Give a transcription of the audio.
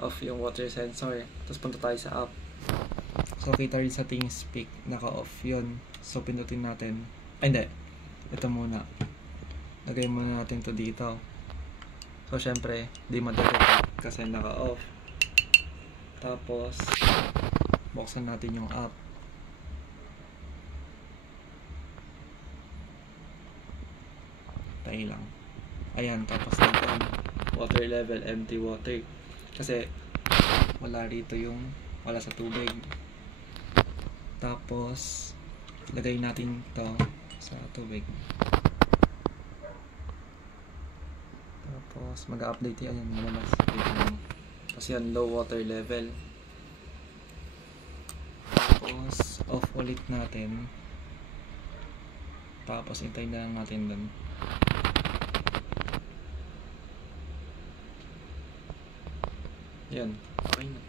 off yung water sensor. Tapos punta tayo sa app. So kita rin sa TeamSpeak, naka-off yun. So pindutin natin. Ay hindi, ito muna. Lagay muna natin to dito. So syempre, di madetect kasi naka-off. Tapos buksan natin yung app. Tayo lang. Ayan, tapos natin water level, empty water. Kasi wala rito yung wala sa tubig. Tapos lagay natin to sa tubig. Tapos mag-update yan, malabas. Tapos yan, low water level. Tapos off ulit natin. Tapos hintayin na lang natin dun. Yan, okay na.